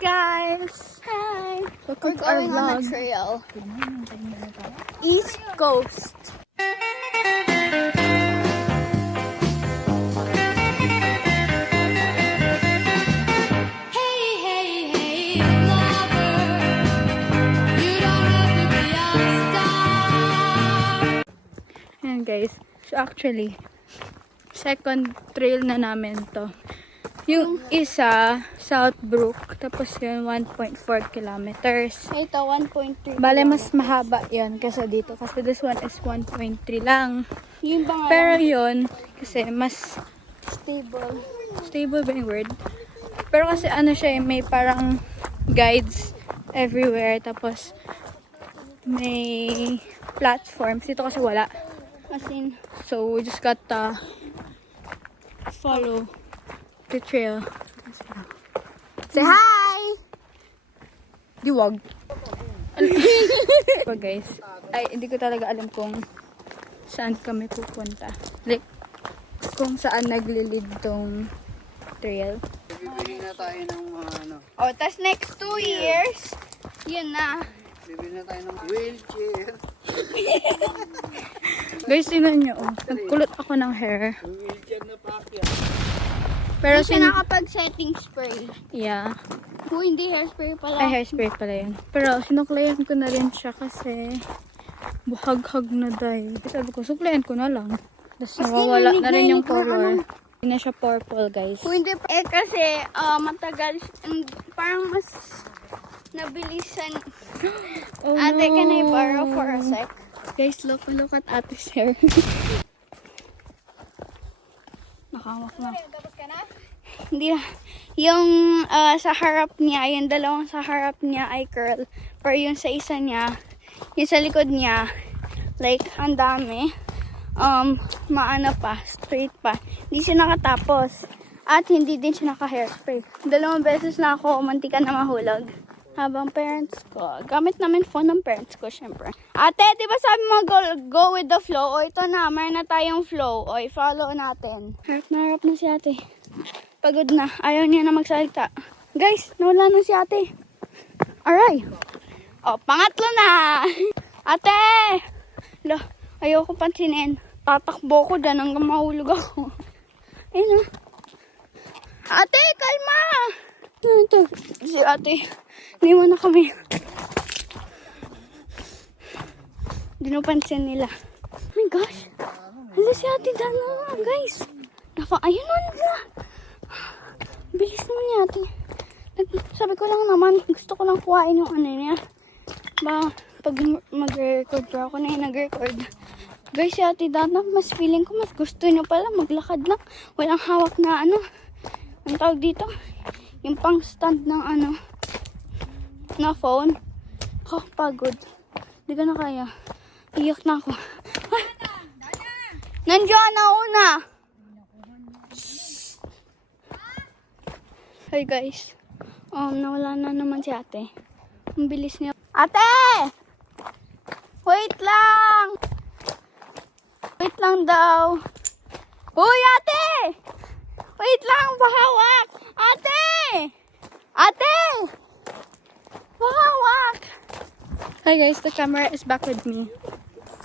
guys! Hi! Welcome We're to our going on a vlog. trail. East Coast. Ayan guys, so actually, second trail na namin to. Yung isa, Southbrook, tapos yun 1.4 kilometers. Ito, 1.3. Bale, mas mahaba yun kaysa dito. Kasi this one is 1.3 lang. Yung ba nga Pero lang, yun, kasi mas stable. stable ba yung word? Pero kasi ano siya, may parang guides everywhere. Tapos, may platforms. Dito kasi wala. As in, So, we just got to follow the trail. Say hi! Diwag. So guys, ay hindi ko talaga alam kung saan kami pupunta. Like, kung saan naglilid tong trail. Bibili na tayo ng mga ano. oh, tas next 2 years, yun na. Bibili na tayo ng wheelchair. Guys, tingnan nyo, oh. Nagkulot ako ng hair. Wheelchair na pakya. Pero Hindi siya nakapag-setting spray. yeah. Hindi hairspray pala. Ay, hairspray pala yun. Pero sinuklayan ko na rin siya kasi buhag-hag na dahil. Sabi ko, suklayan ko na lang. Tapos nawawala na rin yung color. Hindi na siya purple, guys. Hindi pa. Kasi matagal, parang mas nabilisan. Oh, Ate, no. can I borrow for a sec? Guys, look at Ate's hair. Nakawak na. Hindi na. Yung sa harap niya, yung dalawang sa harap niya ay curl. Pero yung sa isa niya, yung sa likod niya, like, ang dami. Maano pa, straight pa. Hindi siya nakatapos. At hindi din siya naka-hairspray. 2 beses na ako umantika na mahulog. Habang parents ko, gamit namin phone ng parents ko, syempre. Ate, di ba sabi mo go with the flow? O ito na, mayroon na tayong flow. O, i-follow natin. Harap na si ate. Pagod na. Ayaw niya na magsalita. Guys, nawala na si ate. Aray. O, pangatlo na. Ate! Lo, ayaw ko pansinin. Tatakbo ko dyan hanggang mahulog ako. Ayun na. Ate, kalma! Ito, si ate. Iniwan na kami. Hindi napansin nila. Oh my gosh. Hala si ate Dana, guys. Ayun na. Bilis naman ni ate. Sabi ko lang naman, gusto ko lang kuhain yung ano niya. Ba, pag mag-record pa ako na yung nag-record. Guys, si ate Dana, mas feeling ko mas gusto niya pala maglakad lang. Walang hawak na ano. Ang tawag dito? Yung pang stand ng ano. Na phone. Pagod. Hindi ka na kaya. Iyak na ako. Ay! Nandiyan na una! Hi guys. Nawala na naman si ate. Ang bilis niya. Ate! Wait lang! Wait lang daw. Uy, ate! Wait lang, bahawak! Ate! Ate! Bahawak! Hi guys, the camera is back with me.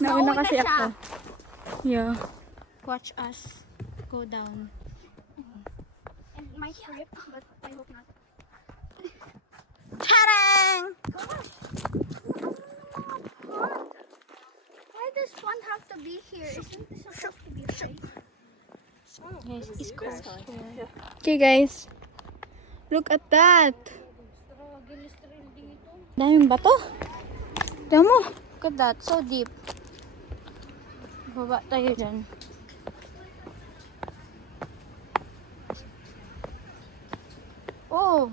Nauna kasi siya. ako. Yeah. Watch us go down. And my trip, but I hope not. Tarang! Why does one have to be here? Isn't this supposed to be free? Guys, it's cold. Okay guys, look at that. Daming bato. Tignan mo. Look at that, so deep. Baba tayo dyan. Oh,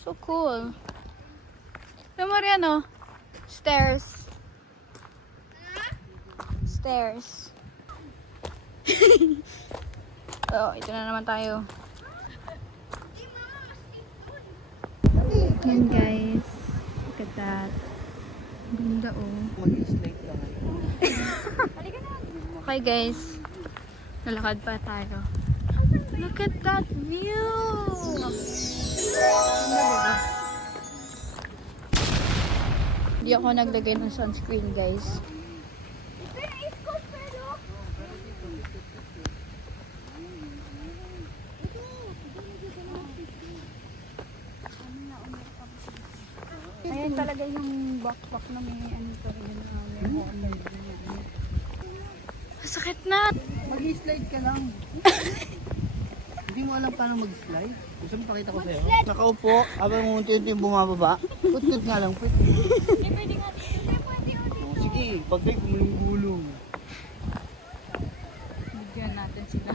so cool. Tignan mo rin, oh. Stairs. Stairs. Oh, ito na naman tayo. Yan guys. Look at that. Ganda oh. Mag-slate lang. Okay guys. Lalakad pa tayo. Look at that view! Hindi ako naglagay ng sunscreen, guys. Ayan talaga yung backpack na may ano talaga na may water. Sakit na! Mag-slide ka lang. Hindi mo alam paano mag-slide? Gusto mo pakita ko sa'yo? Nakaupo, habang unti-unti bumababa. Put-put nga lang, put. Oh, sige, pag-break mo yung gulong. Bigyan natin sila.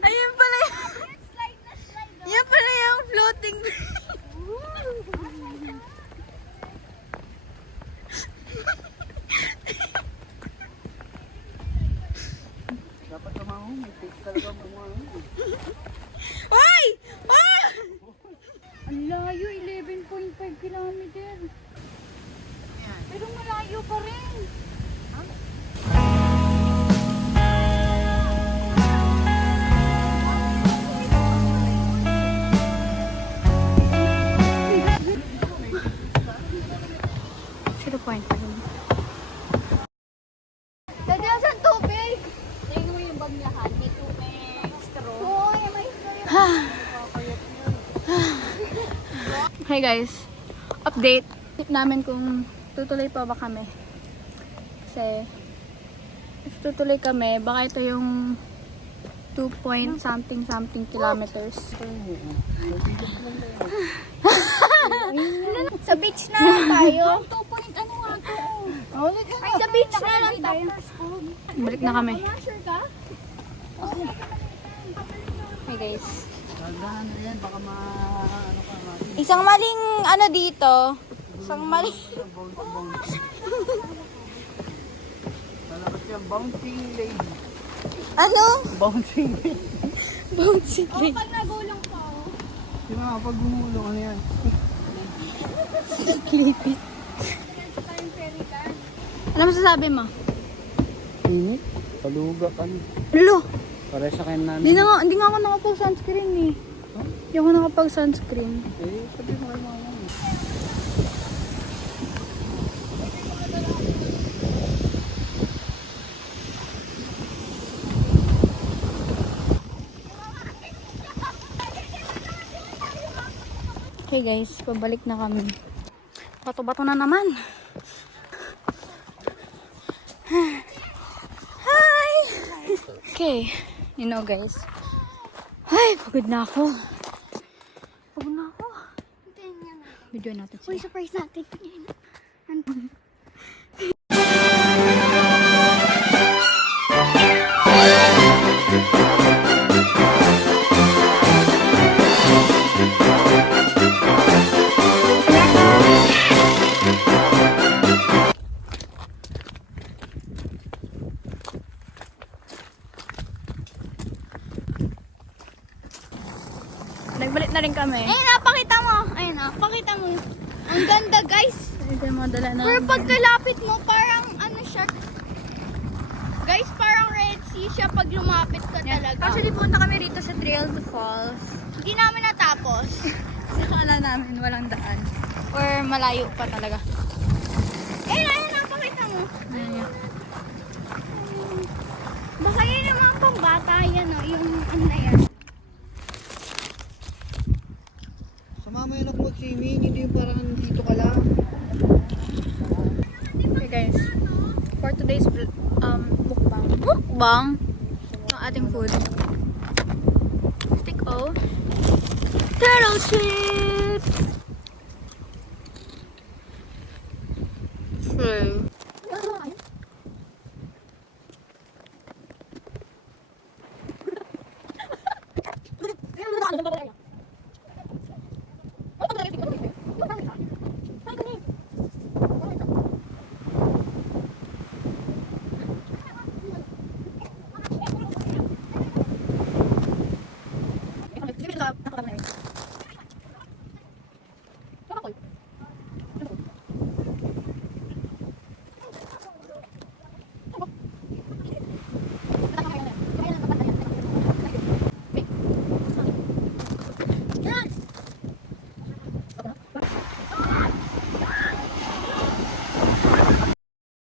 Ayun pala yan pala yung floating. Dapat tumahong, may take talaga bumahong. Ay! Ah! Ang layo, 11.5 kilometer. Pero malayo pa rin. Zero point pa rin. Dadya sa tubig. Tingnan mo yung bag niya, ha? May tubig, straw. Oo, may story. Hey guys, update. Tip namin kung tutuloy pa ba kami. Kasi, if tutuloy kami, baka ito yung 2 point something kilometers. Sa beach na lang tayo. 2 point ano nga to? Ay, sa beach na lang tayo. Balik na kami. Sure ka? Hey guys. Dahan na yan, baka ano ka, Isang maling ano dito. Isang maling... bounce. Lalabas yan, bouncing lady. Ano? Bouncing lady. Bouncy play. Pag nagulong pa ako. Di ba, pag gumulong, ano yan? Clippy. Ano masasabi mo? Init? Paluga ka na. Lo! Para sa kayo namin. Hindi nga ako nakapag-sunscreen eh. Hindi ako nakapag-sunscreen. Eh, sabi mo kay mama. Okay guys, pabalik na kami. Bato-bato na naman. Hi! Okay, you know guys. Ay, pagod na ako. Pagod na ako. Video natin Uy, sila. surprise natin. Nagbalik na rin kami. Ayun na, pakita mo. Ayun na, pakita mo. Ang ganda, guys. Ito yung mga dala na. Pero pagkalapit mo, parang ano siya. Guys, parang Red Sea siya pag lumapit ka talaga. Actually, punta kami rito sa Trail Falls. Hindi namin natapos. Akala namin walang daan. Or malayo pa talaga. Ayun na, pakita mo. Ayun yun. Baka yun yung mga pambata yan, oh. Yung ano na yan. Sumama yun ako mag-swimming, hindi yung parang dito ka lang. Okay guys, for today's mukbang. Mukbang? Ang ating food. Stick O. Turtle chips! So,